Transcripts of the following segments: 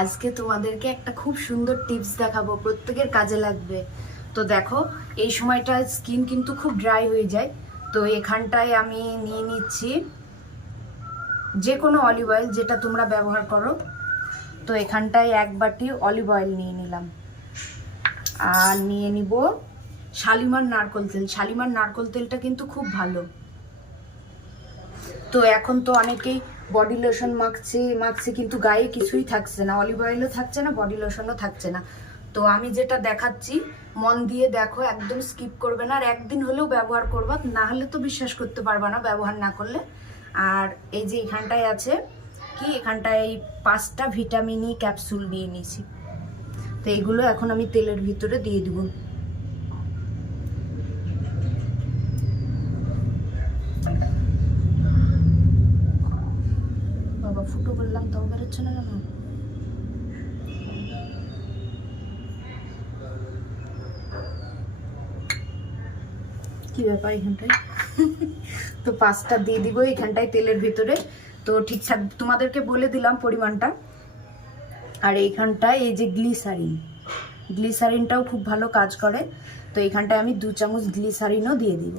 আজকে তোমাদেরকে একটা খুব সুন্দর টিপস দেখাবো, প্রত্যেকের কাজে লাগবে। তো দেখো, এই সময়টা স্কিন কিন্তু খুব ড্রাই হয়ে যায়। তো এখানটায় আমি নিয়ে নিচ্ছি যে কোনো অলিভ অয়েল, যেটা তোমরা ব্যবহার করো। তো এখানটায় 1 বাটি অলিভ অয়েল নিয়ে নিলাম। আর নিয়ে নিব শালিমার নারকেল তেল। শালিমার নারকেল তেলটা কিন্তু খুব ভালো। তো এখন তো অনেকেই বডি লোশন মাখছে কিন্তু গায়ে কিছুই থাকছে না, অলিভ অয়েলও থাকছে না, বডি লোশনও থাকছে না। তো আমি যেটা দেখাচ্ছি মন দিয়ে দেখো, একদম স্কিপ করবে না। আর একদিন হলেও ব্যবহার করবা, না হলে তো বিশ্বাস করতে পারবা না ব্যবহার না করলে। আর এই যে এখানটায় আছে কি, এখানটায় 5টা ভিটামিন ই ক্যাপসুল নিয়ে নিয়েছি। তো এইগুলো এখন আমি তেলের ভিতরে দিয়ে দিব। বাবা ফুটো বললাম তাও বেরোচ্ছে না কেন? কি ব্যাপার এখানটায়? তো 5টা দিয়ে দিব এখানটায় তেলের ভিতরে। তো ঠিকঠাক তোমাদেরকে বলে দিলাম পরিমাণটা। আর এইখানটায় এই যে গ্লিসারিনটাও খুব ভালো কাজ করে। তো এইখানটায় আমি 2 চামচ গ্লিসারিনও দিয়ে দিব।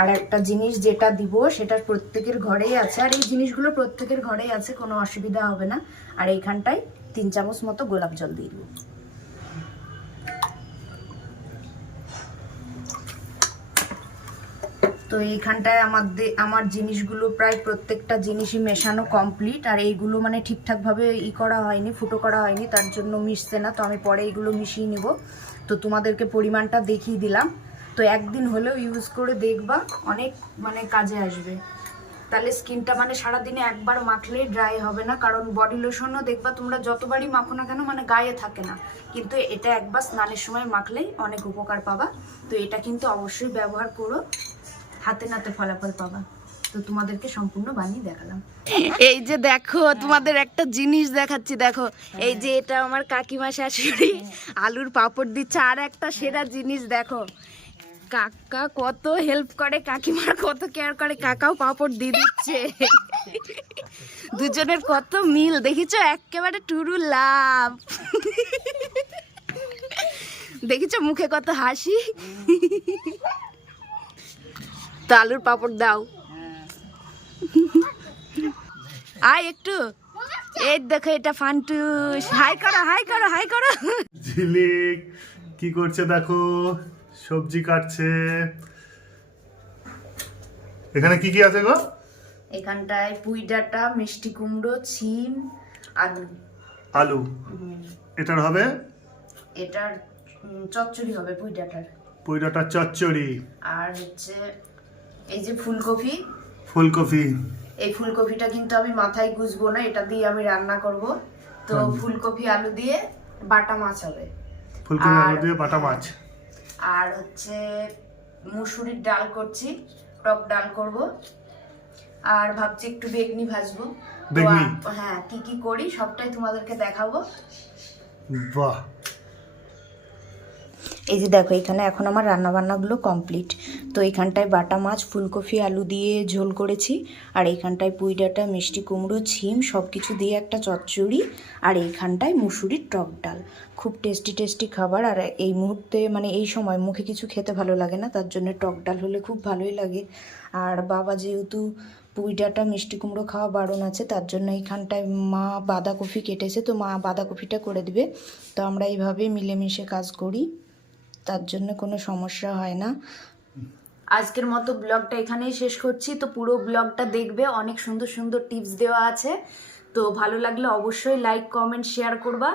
আর একটা জিনিস যেটা দিব সেটা প্রত্যেকের ঘরেই আছে, আর এই জিনিসগুলো প্রত্যেকের ঘরেই আছে, কোনো অসুবিধা হবে না। আর এইখানটায় 3 চামচ মতো গোলাপ জল দিয়ে দিব। তো এইখানটায় আমার জিনিসগুলো প্রায় প্রত্যেকটা জিনিসই মেশানো কমপ্লিট। আর এইগুলো মানে ঠিকঠাকভাবে করা হয়নি, ফুটো করা হয়নি, তার জন্য মিশছে না। তো আমি পরে এইগুলো মিশিয়ে নিব। তো তোমাদেরকে পরিমাণটা দেখিয়ে দিলাম। তো একদিন হলেও ইউজ করে দেখবা, অনেক মানে কাজে আসবে। তাহলে স্কিনটা মানে সারাদিনে একবার মাখলেই ড্রাই হবে না। কারণ বডি লোশনও দেখবা তোমরা যতবারই মাখো না কেন মানে গায়ে থাকে না, কিন্তু এটা একবার স্নানের সময় মাখলেই অনেক উপকার পাবা। তো এটা কিন্তু অবশ্যই ব্যবহার করো, হাতে নাতে ফলাফল পাবা। তো তোমাদেরকে সম্পূর্ণ বানিয়ে দেখালাম। এই যে দেখো, তোমাদের একটা জিনিস দেখাচ্ছি, দেখো এই যে এটা আমার কাকিমা শাশুড়ি আলুর পাপড় দিচ্ছে। আর একটা সেরা জিনিস দেখো, কাকা কত হেল্প করে, কাকিমার কত কেয়ার করে, কাকাও পাপড় দিয়ে দিচ্ছে। দুজনের কত মিল দেখিছো, একেবারে টুরু লাভ। দেখিছো মুখে কত হাসি। তো আলুর পাপড় দাও, আয় একটু। এই দেখো এটা ফান্টুস, হাই করো হাই করো হাই করো। ঝিলিক কি করছে দেখো, সবজি কাটছে। এখানে কি কি আছে গো? এখানটায় পুঁই ডাঁটা, মিষ্টি কুমড়ো, ছিম, আলু। আলু এটার হবে, এটার চচ্চড়ি হবে পুঁই ডাঁটার চচ্চড়ি। আর হচ্ছে এই যে ফুলকপি। ফুলকপি, এই ফুলকপিটা কিন্তু আমি মাথায় গুজবো না, এটা দিয়ে আমি রান্না করব। তো ফুলকপি আলু দিয়ে বাটা মাছ হবে। ফুলকপি আলু দিয়ে বাটা মাছ। আর হচ্ছে মুসুরির ডাল করছি, টক ডাল করব। আর ভাবছি একটু বেগনি ভাজবো। বেগনি? হ্যাঁ, কি কি করি সবটাই তোমাদেরকে দেখাবো। বাহ, এই যে দেখো, এখানে এখন আমার রান্নাবান্নাগুলো কমপ্লিট। তো এখানটায় বাটা মাছ, ফুলকপি আলু দিয়ে ঝোল করেছি। আর এইখানটায় পুঁই ডাঁটা, মিষ্টি কুমড়ো, ছিম সব কিছু দিয়ে একটা চচ্চড়ি। আর এইখানটায় মুসুরির টক ডাল। খুব টেস্টি টেস্টি খাবার। আর এই মুহূর্তে মানে এই সময় মুখে কিছু খেতে ভালো লাগে না, তার জন্য টক ডাল হলে খুব ভালোই লাগে। আর বাবা যেহেতু পুঁই ডাঁটা মিষ্টি কুমড়ো খাওয়া বারণ আছে, তার জন্য এইখানটায় মা বাঁধাকপি কেটেছে, তো মা বাঁধাকপিটা করে দিবে। তো আমরা এইভাবেই মিলেমিশে কাজ করি, তার জন্য কোনো সমস্যা হয় না। আজকের মতো ব্লগটা এখানেই শেষ করছি। তো পুরো ব্লগটা দেখবে, অনেক সুন্দর সুন্দর টিপস দেওয়া আছে। তো ভালো লাগলে অবশ্যই লাইক কমেন্ট শেয়ার করবা।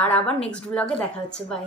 আর আবার নেক্সট ব্লগে দেখা হচ্ছে, বাই।